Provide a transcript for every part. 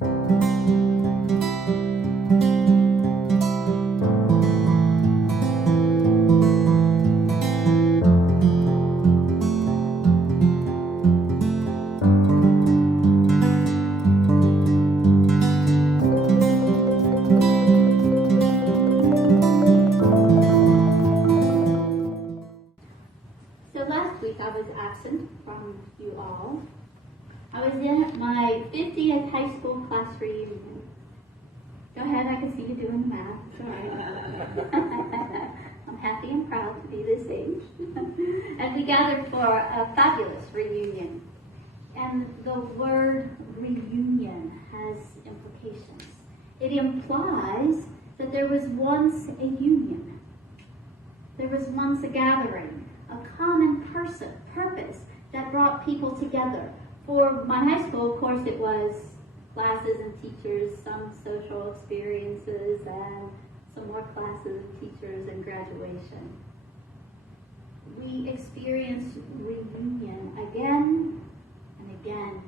So last week I was absent from you all. I was in my 50th high school class reunion. Go ahead, I can see you doing the math. It's all right. I'm happy and proud to be this age. And we gathered for a fabulous reunion. And the word reunion has implications. It implies that there was once a union. There was once a gathering, a common purpose that brought people together. For my high school, of course, it was classes and teachers, some social experiences, and some more classes, teachers, and graduation. We experienced reunion again and again.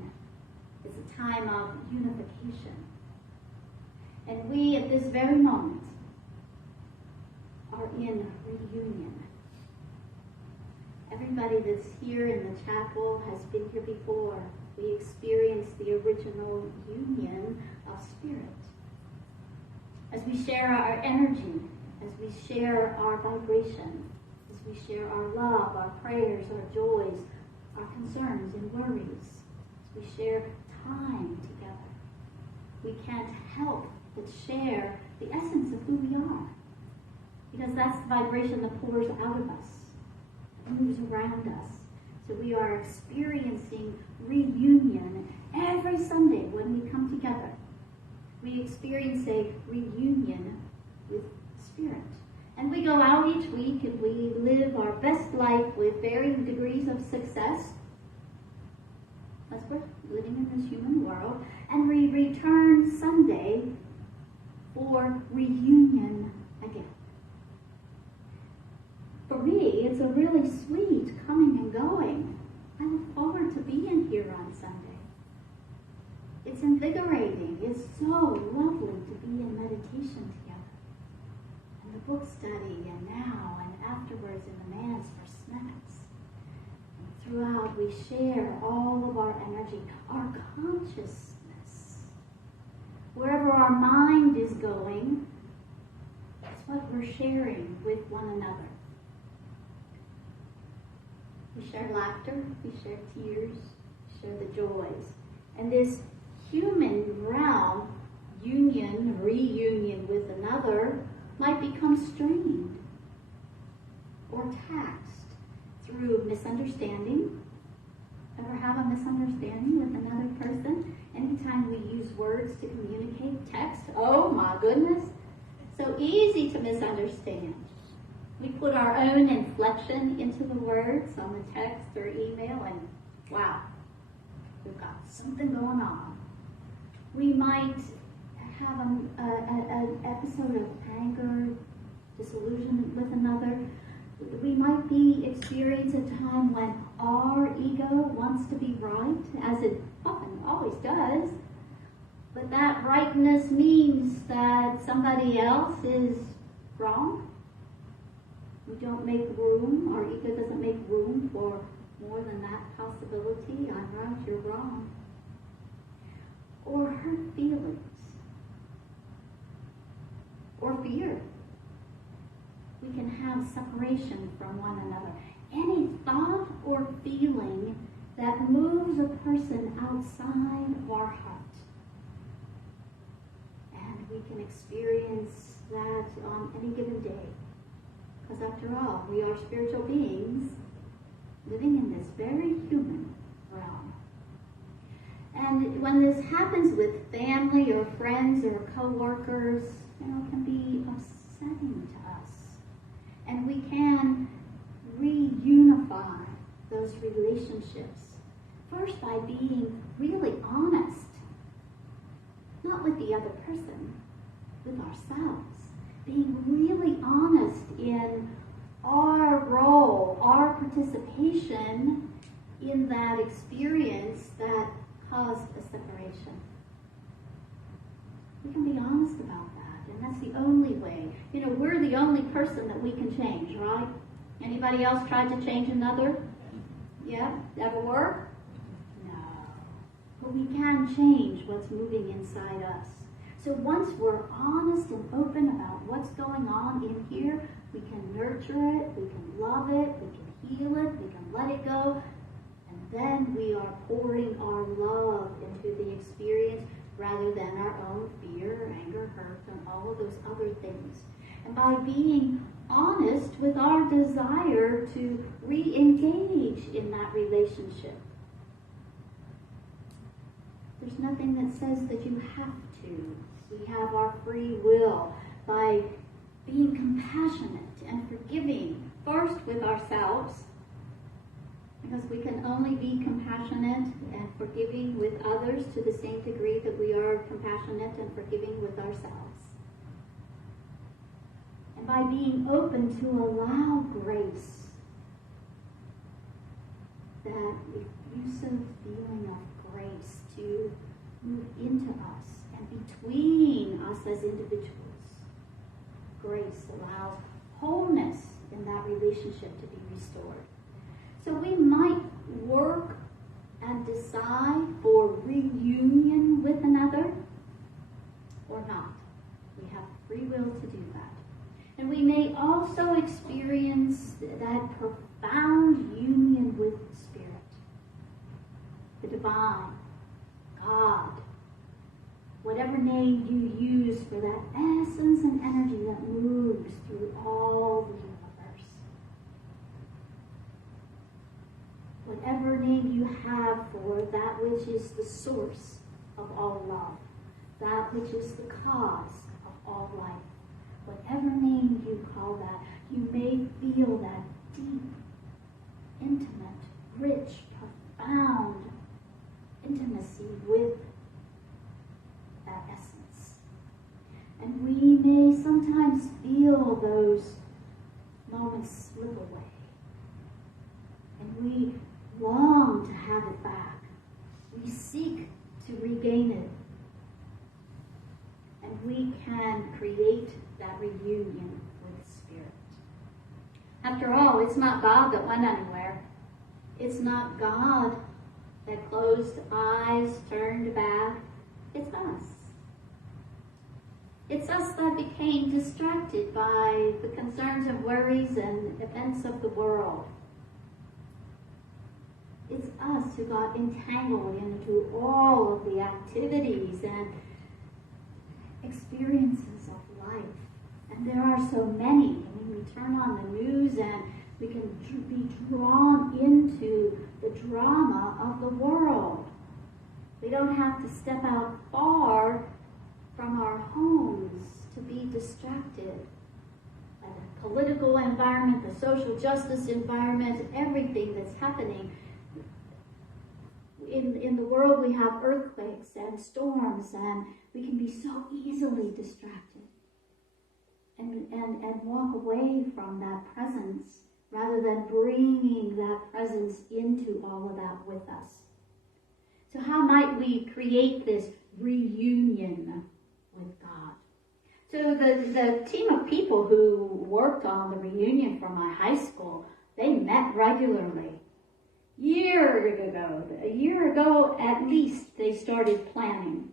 It's a time of unification. And we, at this very moment, are in reunion. Everybody that's here in the chapel has been here before. We experienced the original union of spirit. As we share our energy, as we share our vibration, as we share our love, our prayers, our joys, our concerns and worries, as we share time together, we can't help but share the essence of who we are. Because that's the vibration that pours out of us, moves around us. So we are experiencing reunion every Sunday when we come together. We experience a reunion with Spirit. And we go out each week and we live our best life with varying degrees of success, as we're living in this human world. And we return Sunday for reunion again. For me, it's a really sweet coming and going. I look forward to being here on Sunday. It's invigorating. It's so lovely to be in meditation together. And the book study, and now, and afterwards in the man's for snacks. And throughout, we share all of our energy, our consciousness. Wherever our mind is going, that's what we're sharing with one another. We share laughter, we share tears, we share the joys. And this human realm, union, reunion with another, might become strained or taxed through misunderstanding. Ever have a misunderstanding with another person? Anytime we use words to communicate, text, oh my goodness, so easy to misunderstand. We put our own inflection into the words on the text or email, and wow, we've got something going on. We might have an episode of anger, disillusionment with another. We might be experiencing a time when our ego wants to be right, as it often always does. But that rightness means that somebody else is wrong. We don't make room, our ego doesn't make room for more than that possibility. I'm right, you're wrong. Or hurt feelings. Or fear. We can have separation from one another. Any thought or feeling that moves a person outside of our heart. And we can experience that on any given day. Because after all, we are spiritual beings living in this very human realm. And when this happens with family or friends or co-workers, it can be upsetting to us. And we can reunify those relationships. First, by being really honest. Not with the other person, with ourselves. Being really honest in our role, our participation in that experience that caused a separation. the only way. You know, we're the only person that we can change, right? Anybody else tried to change another? Yeah? Ever work? No. But we can change what's moving inside us. So once we're honest and open about what's going on in here, we can nurture it, we can love it, we can heal it, we can let it go, and then we are pouring our love into the experience rather than our own fear, anger, hurt, and all of those other things. And by being honest with our desire to re-engage in that relationship, there's nothing that says that you have to. We have our free will by being compassionate and forgiving, first with ourselves, because we can only be compassionate and forgiving with others to the same degree that we are compassionate and forgiving with ourselves. And by being open to allow grace, that effusive feeling of grace to move into us and between us as individuals. Grace allows wholeness in that relationship to be restored. So we might work and decide for reunion with another or not. We have free will to do that. And we may also experience that profound union with the Spirit, the divine, God, whatever name you use for that essence and energy that moves through all the universe. Whatever name you have for that which is the source of all love, that which is the cause of all life, whatever name you call that, you may feel that deep, intimate, rich, profound intimacy with that essence. And we may sometimes feel those moments slip away. And we long to have it back. We seek to regain it. And we can create that reunion with the Spirit. After all, it's not God that went anywhere. It's not God that closed eyes, turned back. It's us. It's us that became distracted by the concerns and worries and events of the world. It's us who got entangled into all of the activities and experiences of life. And there are so many. I mean, we turn on the news and we can be drawn into the drama of the world. We don't have to step out far from our homes to be distracted by the political environment, the social justice environment, everything that's happening. In the world, we have earthquakes and storms, and we can be so easily distracted and walk away from that presence rather than bringing that presence into all of that with us. So how might we create this reunion with God? So the team of people who worked on the reunion from my high school, they met regularly. A year ago at least, they started planning.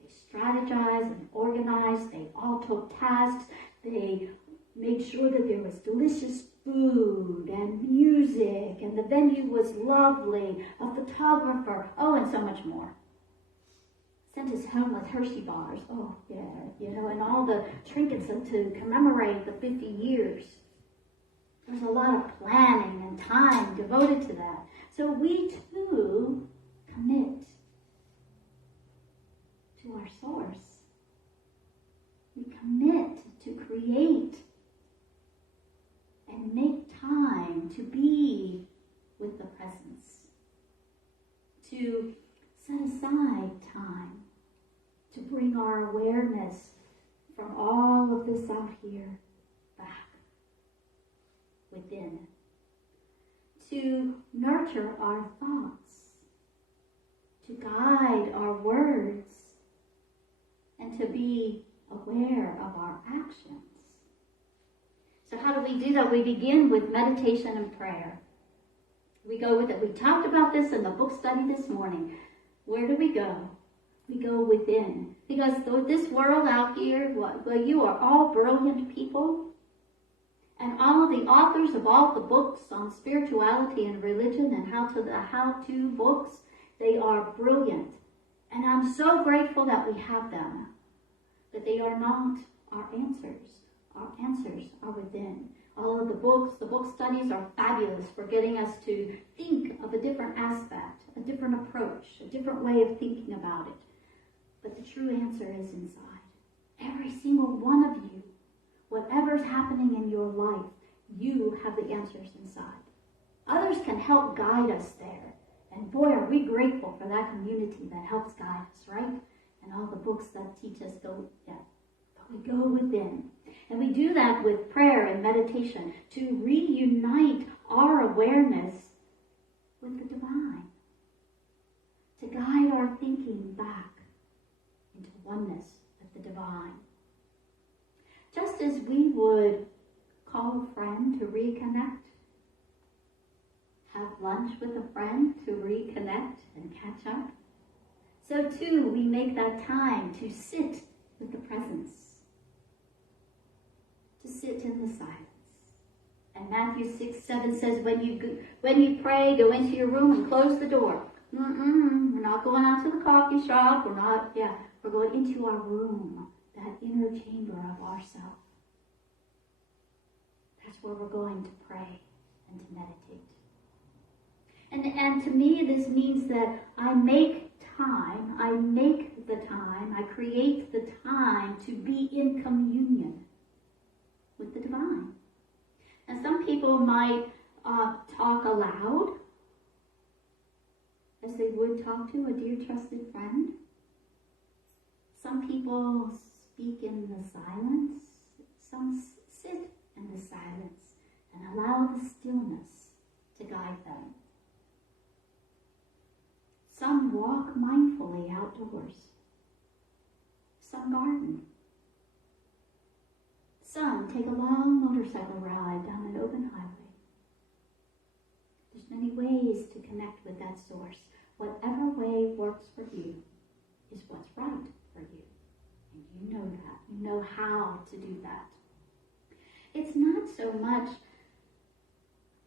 They strategized and organized. They all took tasks. They made sure that there was delicious food and music, and the venue was lovely, a photographer, and so much more. Sent us home with Hershey bars, and all the trinkets to commemorate the 50 years. There's a lot of planning and time devoted to that. So we too commit to our source. We commit to create and make time to be with the presence, to set aside time, to bring our awareness from all of this out here back within, to nurture our thoughts, to guide our words, and to be aware of our actions. So how do we do that? We begin with meditation and prayer. We go with it. We talked about this in the book study this morning. Where do we go? We go within. Because this world out here, well, you are all brilliant people. And all of the authors of all the books on spirituality and religion and how-to books, they are brilliant. And I'm so grateful that we have them. But they are not our answers. Our answers are within. All of the book studies are fabulous for getting us to think of a different aspect, a different approach, a different way of thinking about it. But the true answer is inside. Every single one of you, whatever's happening in your life, you have the answers inside. Others can help guide us there. And boy, are we grateful for that community that helps guide us, right? And all the books that teach us but we go within. And we do that with prayer and meditation to reunite our awareness with the divine. To guide our thinking back into oneness with the divine. Just as we would call a friend to reconnect, have lunch with a friend to reconnect and catch up, so too we make that time to sit with the presence, to sit in the silence. And Matthew 6:7 says, when you pray, go into your room and close the door. We're not going out to the coffee shop. We're going into our room, that inner chamber of ourself. That's where we're going to pray and to meditate. And to me, this means that I make the time, I create the time to be in communion with the divine. And some people might talk aloud, as they would talk to a dear trusted friend. Some people speak in the silence. Some sit in the silence and allow the stillness to guide them. Some walk mindfully outdoors. Some garden. Some take a long motorcycle ride down an open highway. There's many ways to connect with that source. Whatever way works for you is what's right for you. And you know that. You know how to do that. It's not so much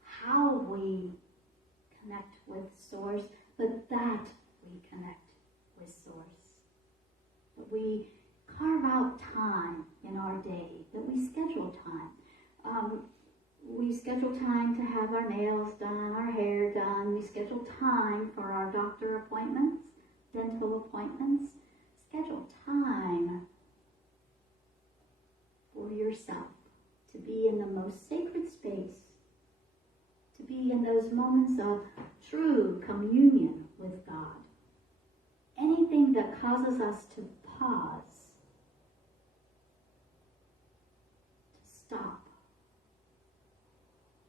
how we connect with source, but that we connect with source. That we carve out time in our day, that we schedule time. We schedule time to have our nails done, our hair done. We schedule time for our doctor appointments, dental appointments. Schedule time for yourself to be in the most sacred space, to be in those moments of true communion with God. Anything that causes us to pause, to stop,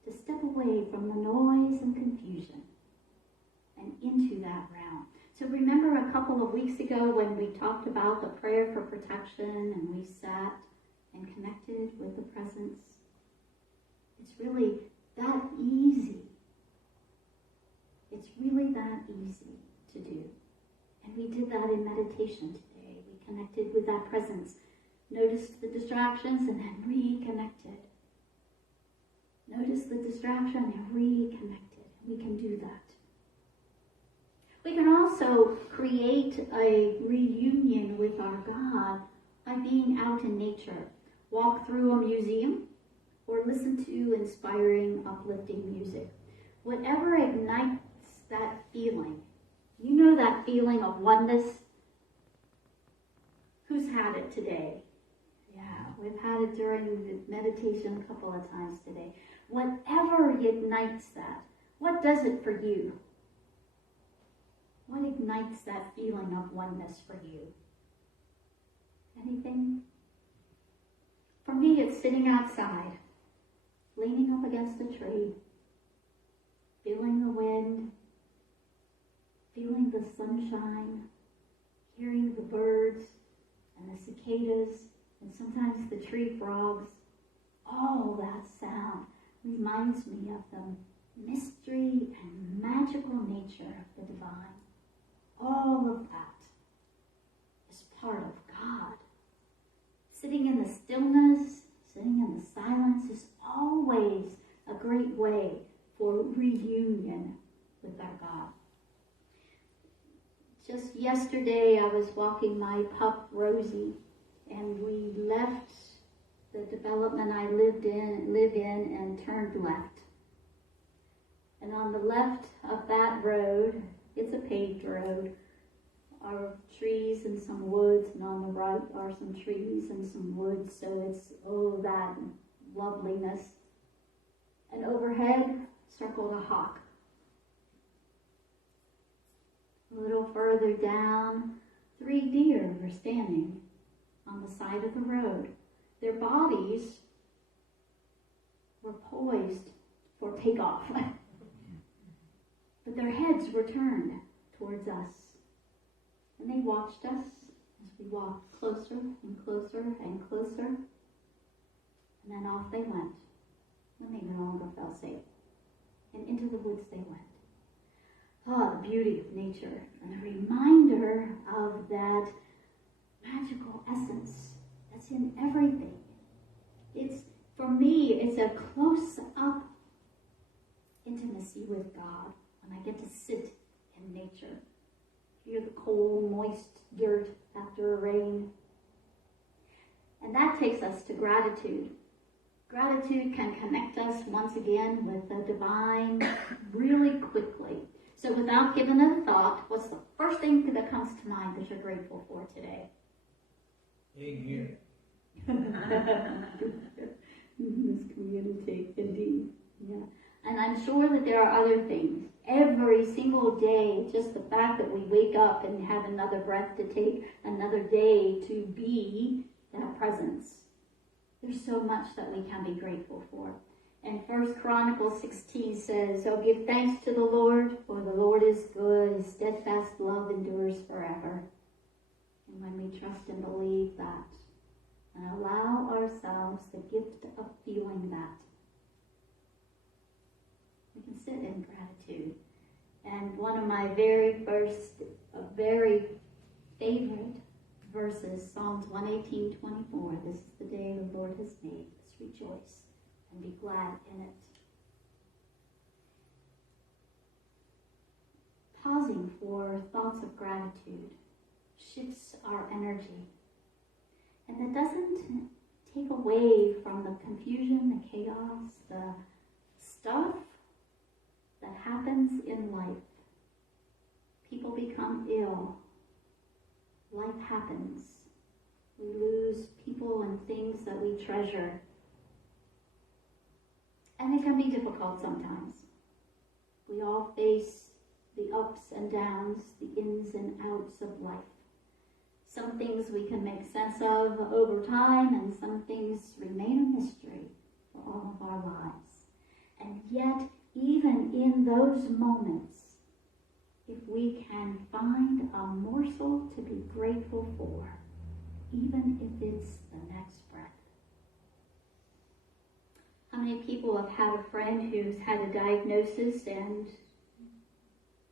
to step away from the noise and confusion and into that realm. So remember a couple of weeks ago when we talked about the prayer for protection and we sat and connected with the presence? It's really that easy. It's really that easy to do. And we did that in meditation today. We connected with that presence. Noticed the distractions and then reconnected. Notice the distraction and reconnected. We can do that. We can also create a reunion with our God by being out in nature. Walk through a museum or listen to inspiring, uplifting music. Whatever ignites that feeling. You know that feeling of oneness? Who's had it today? Yeah, we've had it during the meditation a couple of times today. Whatever ignites that, what does it for you? What ignites that feeling of oneness for you? Anything? For me, it's sitting outside, leaning up against a tree, feeling the wind, feeling the sunshine, hearing the birds and the cicadas And sometimes the tree frogs, all that sound reminds me of the mystery and magical nature of the divine. All of that is part of God. Sitting in the stillness, sitting in the silence is always a great way for reunion with our God. Just yesterday I was walking my pup Rosie, and we left the development I live in and turned left. And on the left of that road, it's a paved road, are trees and some woods, and on the right are some trees and some woods, so it's, that loveliness. And overhead circled a hawk. A little further down, 3 deer were standing on the side of the road. Their bodies were poised for takeoff, but their heads were turned towards us. And they watched us as we walked closer and closer and closer. And then off they went when they no longer felt safe. And into the woods they went. Oh, the beauty of nature, and a reminder of that magical essence that's in everything. For me, it's a close-up intimacy with God when I get to sit in nature. Hear the cold, moist dirt after a rain. And that takes us to gratitude. Gratitude can connect us once again with the divine really quickly. So without giving it a thought, what's the first thing that comes to mind that you're grateful for today? Being here. In this community, indeed. Yeah. And I'm sure that there are other things. Every single day, just the fact that we wake up and have another breath to take, another day to be that presence. There's so much that we can be grateful for. And 1 Chronicles 16 says, "Oh, give thanks to the Lord, for the Lord is good. His steadfast love endures forever." And when we trust and believe that, and allow ourselves the gift of feeling that, we can sit in gratitude. And one of my very favorite verses, Psalms 118:24, "This is the day the Lord has made. Let's rejoice and be glad in it." Pausing for thoughts of gratitude shifts our energy. And that doesn't take away from the confusion, the chaos, the stuff that happens in life. People become ill. Life happens. We lose people and things that we treasure. And it can be difficult sometimes. We all face the ups and downs, the ins and outs of life. Some things we can make sense of over time, and some things remain a mystery for all of our lives. And yet, even in those moments, if we can find a morsel to be grateful for, even if it's the next breath. How many people have had a friend who's had a diagnosis and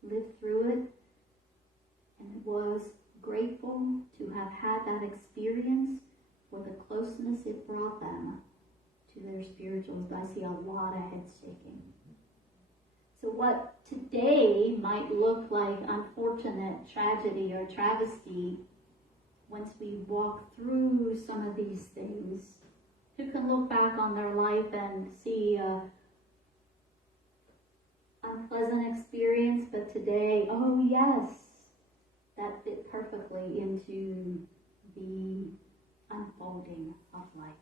lived through it and was grateful to have had that experience for the closeness it brought them to their spirituals? I see a lot of head shaking. So what today might look like unfortunate tragedy or travesty, once we walk through some of these things, who can look back on their life and see an unpleasant experience, but today, oh yes, that fit perfectly into the unfolding of life.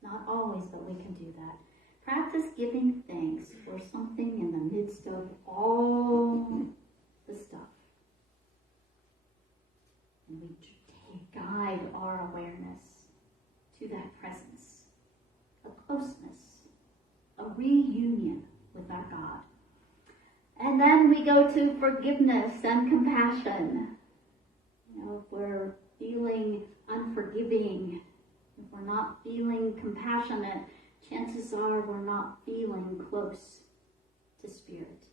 Not always, but we can do that. Practice giving thanks for something in the midst of all the stuff. And we guide our awareness to that presence, a closeness, a reunion with our God. And then we go to forgiveness and compassion. If we're feeling unforgiving, we're not feeling compassionate, chances are we're not feeling close to Spirit.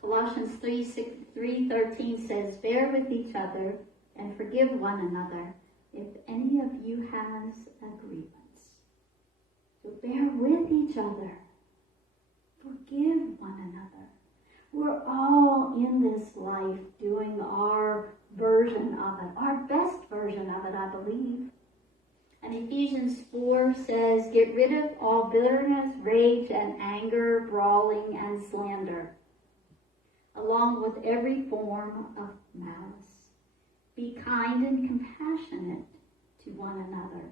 Colossians 3:13 says, bear with each other and forgive one another if any of you has a grievance. So bear with each other. Forgive one another. We're all in this life doing our version of it, our best version of it, I believe. And Ephesians 4 says, get rid of all bitterness, rage, and anger, brawling, and slander, along with every form of malice. Be kind and compassionate to one another,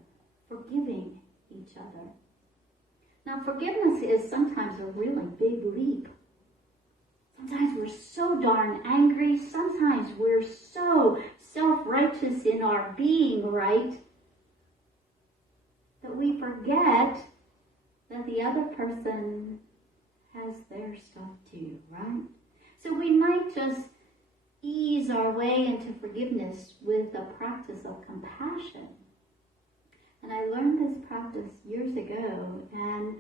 forgiving each other. Now, forgiveness is sometimes a really big leap. Sometimes we're so darn angry. Sometimes we're so self-righteous in our being right that we forget that the other person has their stuff too, right? So we might just ease our way into forgiveness with a practice of compassion. And I learned this practice years ago, and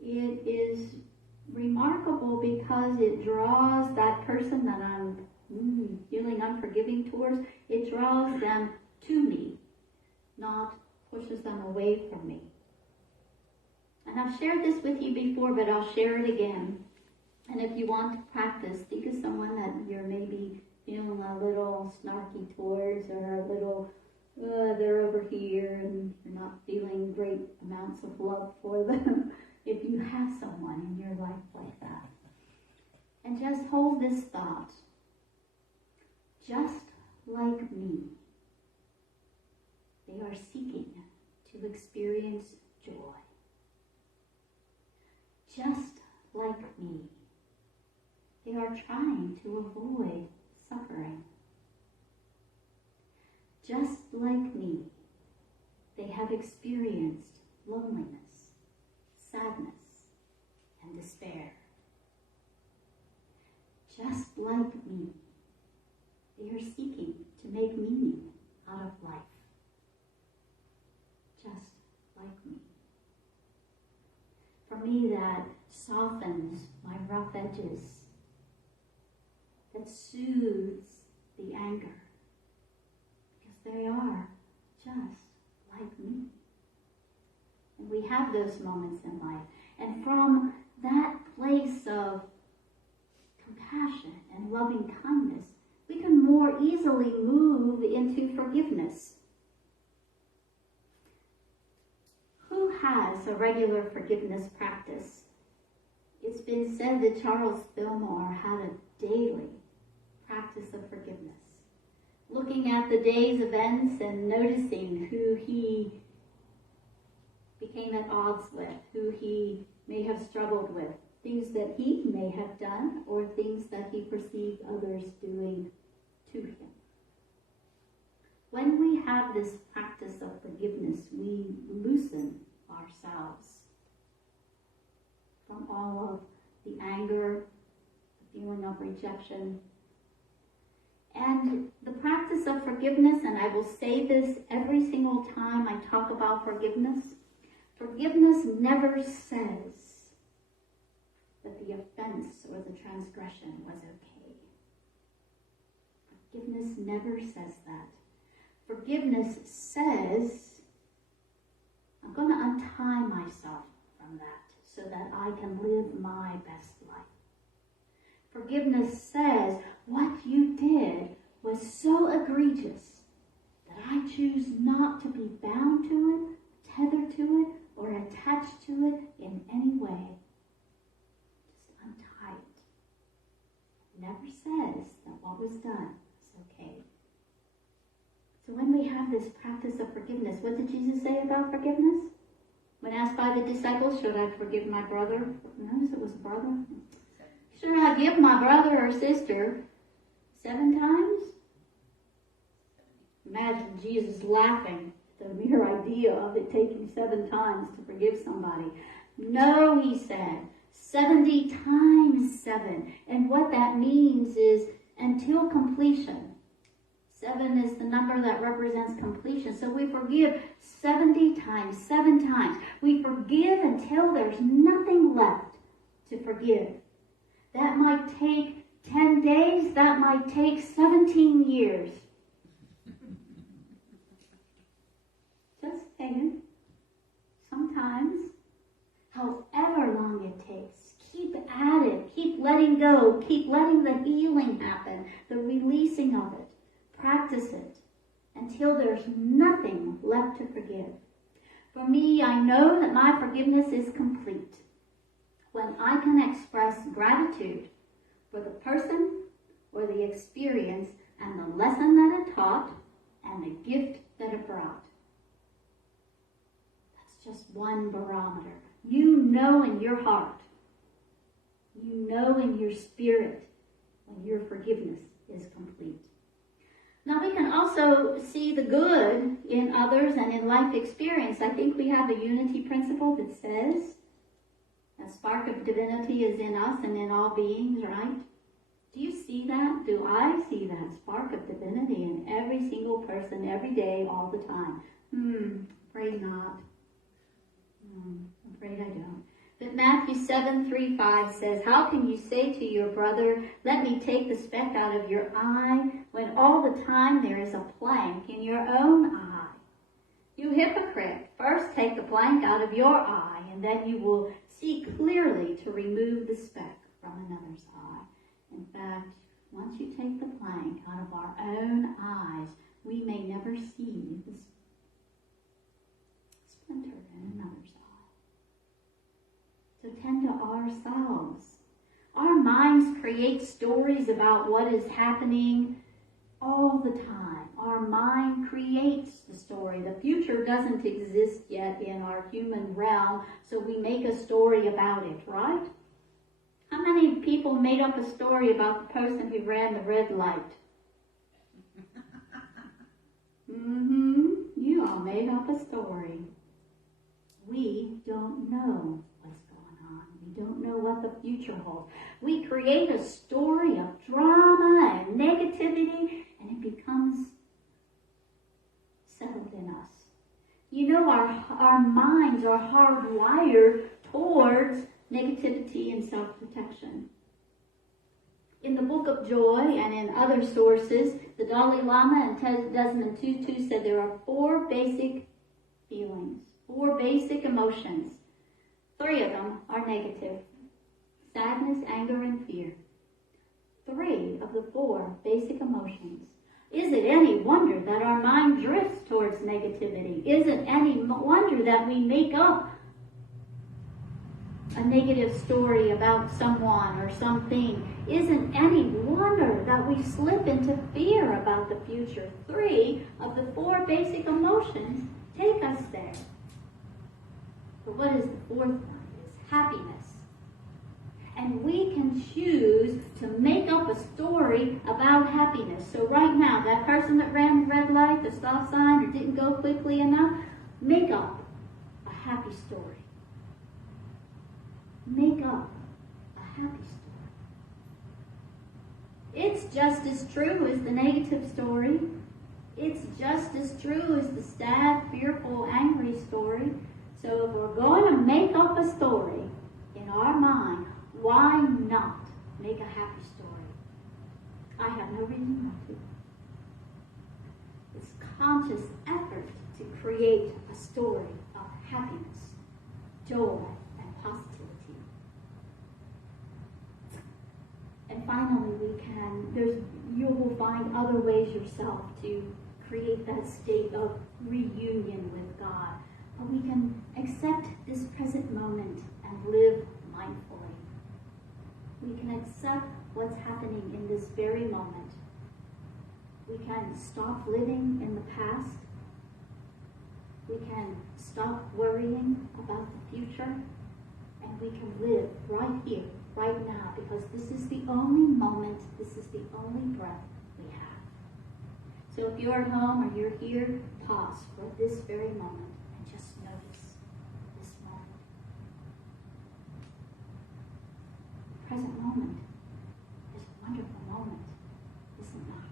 it is remarkable because it draws that person that I'm feeling unforgiving towards, it draws them to me, not pushes them away from me. And I've shared this with you before, but I'll share it again. And if you want to practice, think of someone that you're maybe feeling a little snarky towards, or a little, they're over here, and you're not feeling great amounts of love for them. If you have someone in your life like that. And just hold this thought. Just like me, they are seeking to experience joy. Just like me, they are trying to avoid suffering. Just like me, they have experienced loneliness, sadness, and despair. Just like me, they are seeking to make meaning out of life. Just like me. For me, that softens my rough edges, that soothes the anger, because they are just like me. And we have those moments in life. And from that place of compassion and loving kindness, we can more easily move into forgiveness. Who has a regular forgiveness practice? It's been said that Charles Fillmore had a daily practice of forgiveness, looking at the day's events and noticing who he became at odds with, who he may have struggled with, things that he may have done or things that he perceived others doing to him. When we have this practice of forgiveness, we loosen ourselves from all of the anger, the feeling of rejection. And the practice of forgiveness, and I will say this every single time I talk about forgiveness, forgiveness never says that the offense or the transgression was okay. Forgiveness never says that. Forgiveness says, I'm going to untie myself from that so that I can live my best life. Forgiveness says, what you did was so egregious that I choose not to be bound to it, tethered to it, or attached to it in any way. Just untie it. It never says that what was done is okay. So when we have this practice of forgiveness, what did Jesus say about forgiveness? When asked by the disciples, should I forgive my brother? Notice it was brother. Should I give my brother or sister 7 times? Imagine Jesus laughing at the mere idea of it taking 7 times to forgive somebody. No, he said, 70 times 7. And what that means is until completion. 7 is the number that represents completion. So we forgive 70 times, 7 times. We forgive until there's nothing left to forgive. That might take 10 days. That might take 17 years. Just saying. Sometimes, however long it takes, keep at it. Keep letting go. Keep letting the healing happen, the releasing of it. Practice it until there's nothing left to forgive. For me, I know that my forgiveness is complete when I can express gratitude for the person or the experience and the lesson that it taught and the gift that it brought. That's just one barometer. You know in your heart, you know in your spirit when your forgiveness is complete. Now we can also see the good in others and in life experience. I think we have a unity principle that says a spark of divinity is in us and in all beings, right? Do you see that? Do I see that spark of divinity in every single person, every day, all the time? Afraid not. Afraid I don't. But Matthew 7:3-5 says, how can you say to your brother, let me take the speck out of your eye, when all the time there is a plank in your own eye? You hypocrite, first take the plank out of your eye, and then you will see clearly to remove the speck from another's eye. In fact, once you take the plank out of our own eyes, we may never see the splinter in another's eye. So tend to ourselves. Our minds create stories about what is happening all the time. Our mind creates the story. The future doesn't exist yet in our human realm, so we make a story about it, right? How many people made up a story about the person who ran the red light? You all made up a story. We don't know what's going on. We don't know what the future holds. We create a story of drama and negativity, and it becomes settled in us. You know, our minds are hardwired towards negativity and self-protection. In the Book of Joy and in other sources, the Dalai Lama and Desmond Tutu said there are 4 basic feelings, 4 basic emotions. 3 of them are negative: sadness, anger, and fear. 3 of the 4 basic emotions. Is it any wonder that our mind drifts towards negativity? Is it any wonder that we make up a negative story about someone or something? Isn't any wonder that we slip into fear about the future? 3 of the 4 basic emotions take us there. But what is the 4th one? Is happiness. And we can choose to make up a story about happiness. So right now, that person that ran the red light, the stop sign, or didn't go quickly enough, make up a happy story. Make up a happy story. It's just as true as the negative story. It's just as true as the sad, fearful, angry story. So if we're going to make up a story in our mind, why not make a happy story? I have no reason not to. It's conscious effort to create a story of happiness, joy, and positivity. And finally, you will find other ways yourself to create that state of reunion with God. But we can accept this present moment and live mindfully. We can accept what's happening in this very moment. We can stop living in the past. We can stop worrying about the future. And we can live right here, right now, because this is the only moment, this is the only breath we have. So if you're at home or you're here, pause for this very moment and just notice this moment. The present moment is a wonderful moment, is it not?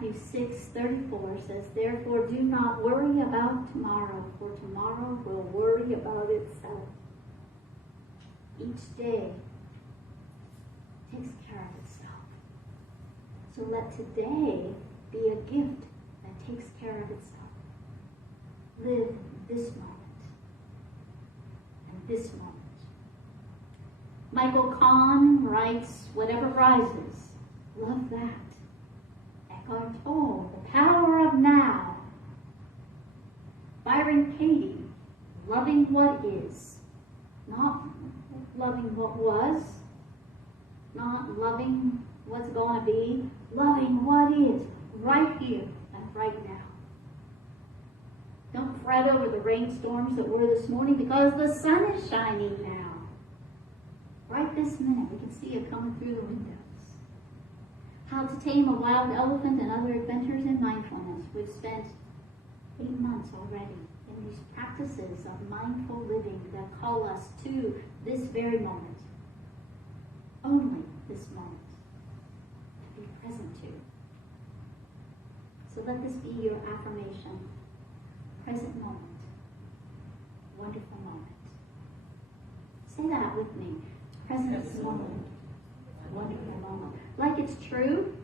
Matthew 6:34 says, "Therefore do not worry about tomorrow, for tomorrow will worry about itself." Each day takes care of itself. So let today be a gift that takes care of itself. Live this moment and this moment. Michael Kahn writes, "Whatever rises, love that." Eckhart Tolle, "The Power of Now." Byron Katie, "Loving what is." Not loving what was, not loving what's going to be, loving what is right here and right now. Don't fret over the rainstorms that were this morning because the sun is shining now. Right this minute, we can see it coming through the windows. How to Tame a Wild Elephant and Other Adventures in Mindfulness. We've spent 8 months already in these practices of mindful living that call us to this very moment. Only this moment to be present to. So let this be your affirmation. Present moment. Wonderful moment. Say that with me. Present moment. Wonderful moment. Like it's true.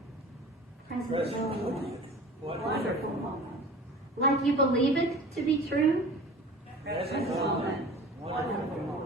Present moment. Wonderful moment. Like you believe it to be true. Present moment. Wonderful moment.